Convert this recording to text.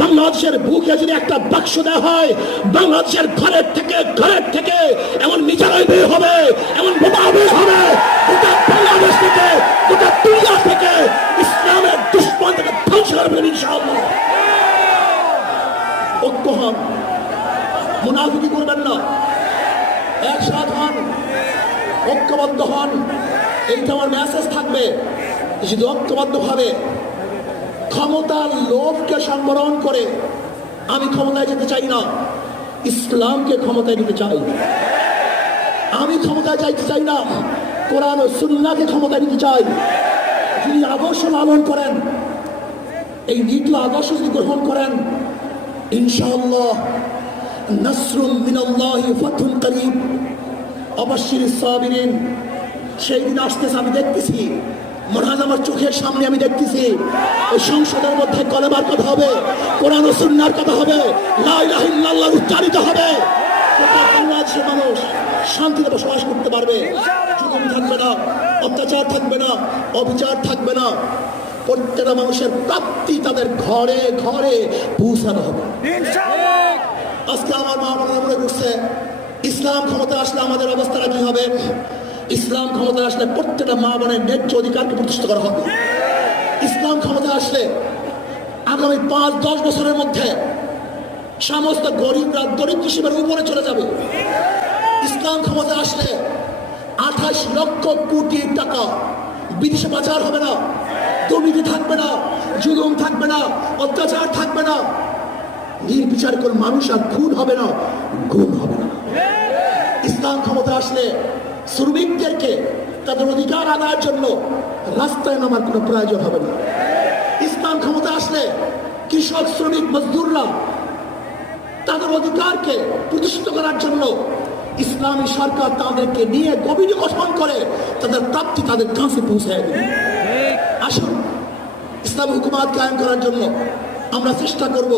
বাংলাদেশের বুকে যদি একটা বাক্স দেওয়া হয়, বাংলাদেশের ঘরের থেকে এমন মিজাইল বের হবে, এমন বোমা বের হবে, গোটা বাংলাদেশ থেকে, গোটা দুনিয়া থেকে ইসলামের দুশ্মনকে ধ্বংস করবে ইনশাআল্লাহ। ঐক্য হন, মুনাফিকি করবেন না, একসাথ হন, ঐক্যবদ্ধ হন। এইটা আমার মেসেজ থাকবে। যদি ঐক্যবদ্ধ ভাবে ক্ষমতার লোভকে সংবরণ করে আমি ক্ষমতায় যেতে চাই না, ইসলামকে ক্ষমতায় নিতে চাই। আমি ক্ষমতায় যাইতে চাই না, কোরআন ও সুন্নাহকে ক্ষমতায় নিতে চাই। যিনি আদর্শ লালন করেন, এই নীতি আদর্শ যদি গ্রহণ করেন, ইনশাআল্লাহ নাসরুম মিনাল্লাহি ফাতহুন করিব, অবশ্যই সাবিরিন। সেই দিন আসতেছে, আমি দেখতেছি, মনে হয় আমার চোখের সামনে আমি দেখতেছি। ওই সংসদের মধ্যে কলেমার কথা হবে, কোরআন ও সুন্নাহর কথা হবে, লা ইলাহা ইল্লাল্লাহ উচ্চারিত হবে। বাংলাদেশের মানুষ শান্তিতে বসবাস করতে পারবে, জুলুম থাকবে না, অত্যাচার থাকবে না, অবিচার থাকবে না। প্রত্যেকটা মানুষের প্রাপ্তি তাদের ঘরে ঘরে পৌঁছানো হবে। আজকে আমার মা বোনেরা মনে করছে ইসলাম ক্ষমতা আসলে আমাদের অবস্থাটা কি হবে? ইসলাম ক্ষমতা আসলে প্রত্যেকটা মা বোনের ন্যায্য অধিকারকে প্রতিষ্ঠা করা হবে। ইসলাম ক্ষমতা আসলে আগামী 5-10 বছরের মধ্যে সমস্ত গরিবরা দরিদ্র সীমার উপরে চলে যাবে। ইসলাম ক্ষমতা আসলে 28 লক্ষ কোটি টাকা বিদেশে পাচার হবে না, দুর্নীতি থাকবে না, জুলুম থাকবে না, অত্যাচার থাকবে না, নির্বিচার কোন মানুষ আর খুন হবে না, গুম হবে না। ইসলাম ক্ষমতা আসলে শ্রমিকদেরকে তাদের অধিকার আদায়ের জন্য রাস্তায় নামার কোনো প্রয়োজন হবে না। ইসলাম ক্ষমতা আসলে কৃষক, শ্রমিক, মজদুররা তাদের অধিকারকে প্রতিষ্ঠিত করার জন্য ইসলামী সরকার তাদেরকে নিয়ে গভীর গঠন করে তাদের প্রাপ্তি তাদের কাছে পৌঁছায় দেবে। আসুন ইসলামী হুকুমাত কায়েম করার জন্য আমরা চেষ্টা করব।